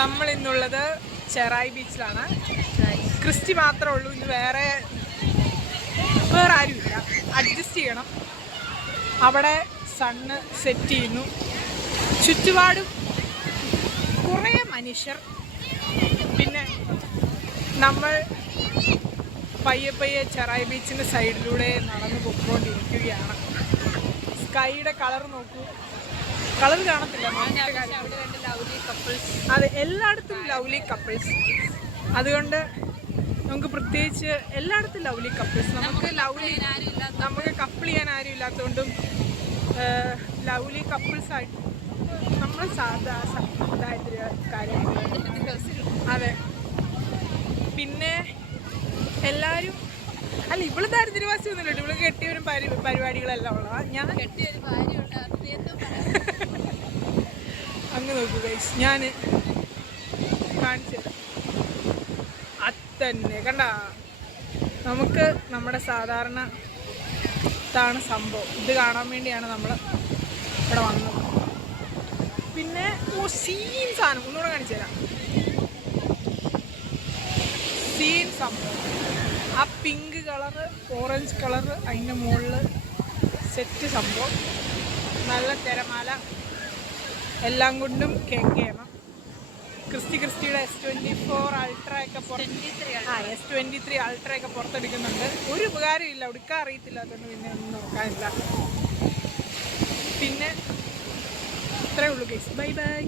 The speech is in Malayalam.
നമ്മൾ ഇന്നുള്ളത് ചെറായി ബീച്ചിലാണ്. ക്രിസ്റ്റി മാത്രമേ ഉള്ളൂ, ഇന്ന് വേറെ ആരുമില്ല. അഡ്ജസ്റ്റ് ചെയ്യണം. അവിടെ സണ്ണ് സെറ്റ് ചെയ്യുന്നു, ചുറ്റുപാടും കുറേ മനുഷ്യർ. പിന്നെ നമ്മൾ പയ്യെ ചെറായി ബീച്ചിൻ്റെ സൈഡിലൂടെ നടന്നു പൊയ്ക്കൊണ്ടിരിക്കുകയാണ്. സ്കൈയുടെ കളർ നോക്കൂ, കളർ കാണത്തില്ല. അതെ, എല്ലായിടത്തും ലവ്ലി കപ്പിൾസ്. അതുകൊണ്ട് നമുക്ക് പ്രത്യേകിച്ച് എല്ലായിടത്തും ലവ്ലി കപ്പിൾസ്. നമുക്ക് കപ്പിൾ ചെയ്യാൻ ആരും ഇല്ലാത്തതുകൊണ്ടും ലവ്ലി കപ്പിൾസായിട്ട് നമ്മൾ കാര്യങ്ങൾ. അതെ, പിന്നെ എല്ലാവരും അല്ല, ഇവള് ദാരിദ്ര്യവാസി ഒന്നുമില്ല. ഇവള് കെട്ടിയവരും പരിപാടികളെല്ലാം ഉള്ളതാ. ഞാൻ കെട്ടിയൊരു ഭാര്യയുണ്ട്. അങ്ങ് നോക്കൂ ഗൈസ്, ഞാൻ കാണിച്ചത് തന്നെ കണ്ട. നമുക്ക് നമ്മുടെ സാധാരണ ഇതാണ് സംഭവം. ഇത് കാണാൻ വേണ്ടിയാണ് നമ്മൾ ഇവിടെ വന്നത്. പിന്നെ സീൻ സാധനം ഒന്നുകൂടെ കാണിച്ചു തരാം. സീൻ സംഭവം ആ പിങ്ക് കളറ്, ഓറഞ്ച് കളറ്, അതിൻ്റെ മുകളിൽ സെറ്റ് സംഭവം, നല്ല തിരമാല, എല്ലാം കൊണ്ടും കേമം. ക്രിസ്റ്റിയുടെ S24 അൾട്ര ഒക്കെ S23 അൾട്ര ഒക്കെ പുറത്തെടുക്കുന്നുണ്ട്. ഒരു ഉപകാരം ഇല്ല, എടുക്കാൻ അറിയത്തില്ലാത്തതുകൊണ്ട് പിന്നെ ഒന്നും നോക്കാനില്ല. പിന്നെ ഇത്രയേ ഉള്ളൂ ഗൈസ്. Bye bye.